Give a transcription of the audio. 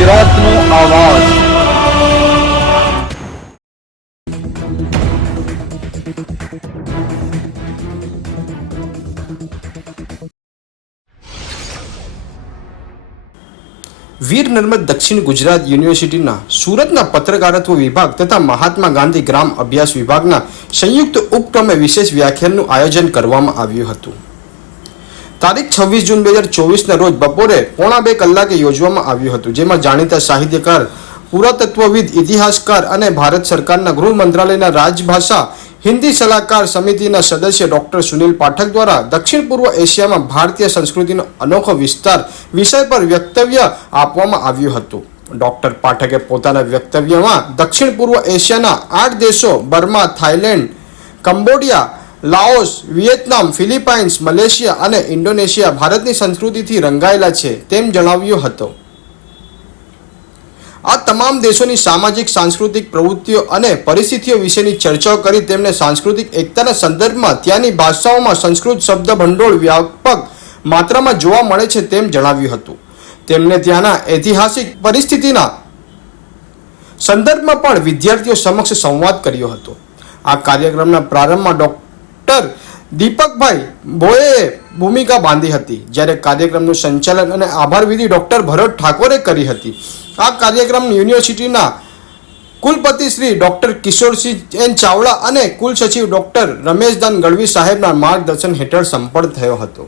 ગુજરાતનો આવાજ। વીર નર્મદ દક્ષિણ ગુજરાત યુનિવર્સિટીના સુરતના પત્રકારત્વ વિભાગ તથા મહાત્મા ગાંધી ગ્રામ અભ્યાસ વિભાગના સંયુક્ત ઉપક્રમે વિશેષ વ્યાખ્યાનનું આયોજન કરવામાં આવ્યું હતું। તારીખ 26 જૂન 2024ના રોજ બપોરે 1:15 કલાકે યોજવામાં આવ્યું હતું, જેમાં જાણીતા સાહિત્યકાર, પુરાતત્વવિદ, ઇતિહાસકાર અને ભારત સરકારના ગૃહ મંત્રાલયના રાજભાષા હિન્દી સલાહકાર સમિતિના સદસ્ય ડોક્ટર સુનિલ પાઠક દ્વારા દક્ષિણ પૂર્વ એશિયામાં ભારતીય સંસ્કૃતિનો અનોખો વિસ્તાર વિષય પર વક્તવ્ય આપવામાં આવ્યું હતું। ડોક્ટર પાઠકે પોતાના વક્તવ્યમાં દક્ષિણ પૂર્વ એશિયાના 8 દેશો Burma, Thailand, Cambodia, Laos, Vietnam, Philippines, Malaysia અને ઇન્ડોનેશિયા ભારતની સંસ્કૃતિથી રંગાયેલા છે તેમ જણાવ્યું હતું। આ તમામ દેશોની સામાજિક સાંસ્કૃતિક પ્રવૃત્તિઓ અને પરિસ્થિતિઓ વિશેની ચર્ચાઓ કરી તેમને સાંસ્કૃતિક એકતાના સંદર્ભમાં ત્યાંની ભાષાઓમાં સંસ્કૃત શબ્દ ભંડોળ વ્યાપક માત્રામાં જોવા મળે છે તેમ જણાવ્યું હતું। તેમને ત્યાંના ઐતિહાસિક પરિસ્થિતિના સંદર્ભમાં પણ વિદ્યાર્થીઓ સમક્ષ સંવાદ કર્યો હતો। આ કાર્યક્રમના પ્રારંભમાં ડોક્ટર દીપકભાઈ ભોયે ભૂમિકા બાંધી હતી, જ્યારે કાર્યક્રમનું સંચાલન અને આભાર વિધિ ડોક્ટર ભરત ઠાકોરે કરી હતી। આ કાર્યક્રમ યુનિવર્સિટીના કુલપતિ શ્રી ડોક્ટર કિશોરસિંહ એન ચાવડા અને કુલ સચિવ ડોક્ટર રમેશદાન ગઢવી સાહેબના માર્ગદર્શન હેઠળ સંપન્ન થયો હતો।